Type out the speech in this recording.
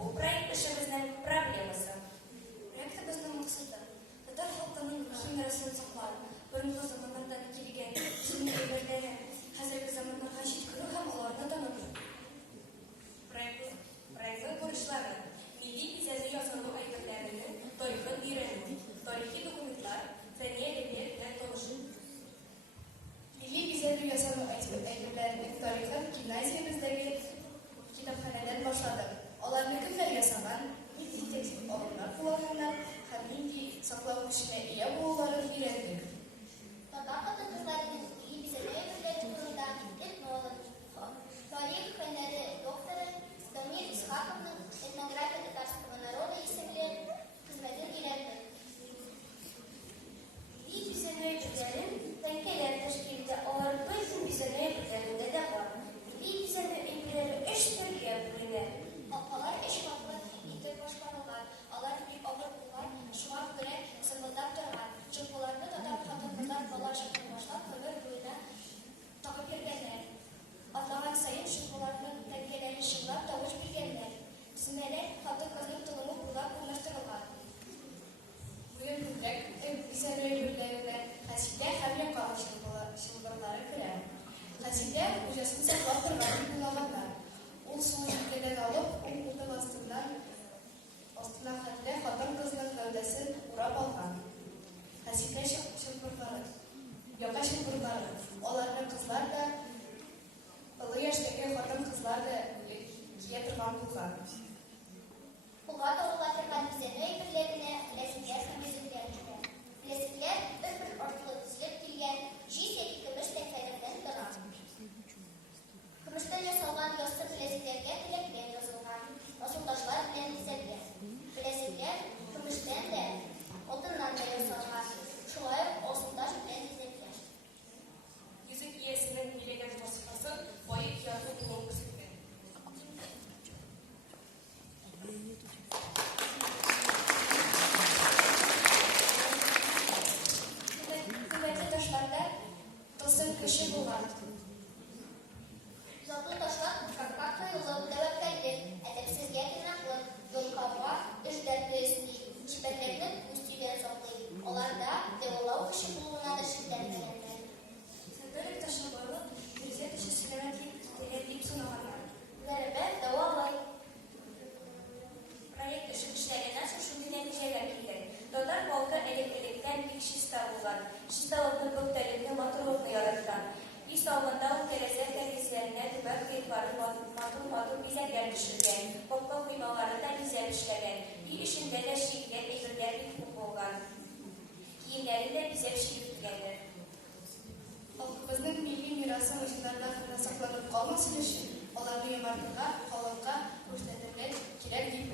Bu proyekt işimizin probleması. Проектыбыздын максаты татар халкынын химиясын саклау, бұрынғы замандардан килген дини әйберләрне хәзерге заманнарга җиткерү һәм аларны таныту. Проектның бурычлары милли бизәле ясалу әйберләренең тарихын өйрәнү, тарихи документлар, фәнни әдәбият белән танышу. Милли бизәлү ясалу әйберләренең тарихын гимназиябездәге китапханәдән башладык. Аларны кемнәр ясаган, нинди текстик алымнар кулланганнар һәм нинди саклау көченә ия булуларын өйрәндек. Татар кызларының милли бизәлү әйберләре турында этнолог, тарих фәннәре докторы Дамир Исхаковның «Этнография татарского народа» исемле хезмәтен өйрәндек. Милли бизәлү әйберләрен тәңкәләр тәшкилендә алар бөтен бизәлү әйберләрендә дә бар. Милли бизәлү әйберләре 3 төргә бүленә. Алар 3 катлы итеп башкарылган. Алар бик авыр булган, шуңа күрә сымылдап торган. Чөнки татар хатын-кызлар балачактан башлап гомер буена такып йөргәннәр. Атлаган саен шуларның тәңкәләре шыгылып тавыш биргәннәр. Тезмәләр хатын-кызның тылымы буйлап урнаштырылган. Бүген күпләр бизәлү әйберләренә хәсидә һәм яка чылбырлары керә. Хәсидә хуҗасын саклап торган дип уйлаганнар. Ул суны җилкәдән алып, ул утын астына хәтле хатын-кызның гәүдәсен урап алган. Хәсидә чылбырлары, яка чылбырлары, аларны кызлар да, олы яшьтәге хатын-кызлар да кия торган булган. Кулга таралган бизәлү әйберләренә беләзекләр һәм йөзекләр кирә. Беләзекләр бер-бер артлы тезелеп килгән җиз яки көмеш тәңкәләрдән тора. Көмештән ясалган ясты беләзекләргә теләкләр язылган, асылташлар белән бизәлгән. Беләзекләр көмештән дә, алтыннан да ясалган. Шулай ук асылташ белән бизәлгән. Yüzük iyesinin bilegen vasıfası bayık yargı bulun kısıtlı. Кыйммәтле ташларда тылсым көче булган. Затлы ташлар Карпат районының тәвәккәллек, әдәпсезгә тыйнаклык, йолкауга, эшләргә өсти, чибәрлекне үстигән саклый. Аларда дәвалау көче булуына да шикләнгәннәр. Сәндерек ташы барлык, күзәт өчен сәламәтлек дип санаганнар. Гәрәбә дәвалай. Проект işin işlerine şunun neticeler kildin. Tatar halkı elektrikten bir şista bulan. Şistalıklı gökdelikli motorunu yarattan. İstanbul'da o tereze tergizlerine tübek kıyıkları matur bizekler düşürgen. Kopma kıymaları da bizemişlerden. Bir işinde de şiirler, eğirler bir kum bolgan. Giyimleri de bize şiirtkenler. Халкыбызның милли мирасы мөҗитләрдә сакланып калмасын өчен, аларны ямартырга, халыкка күрсәтергә кирәк дип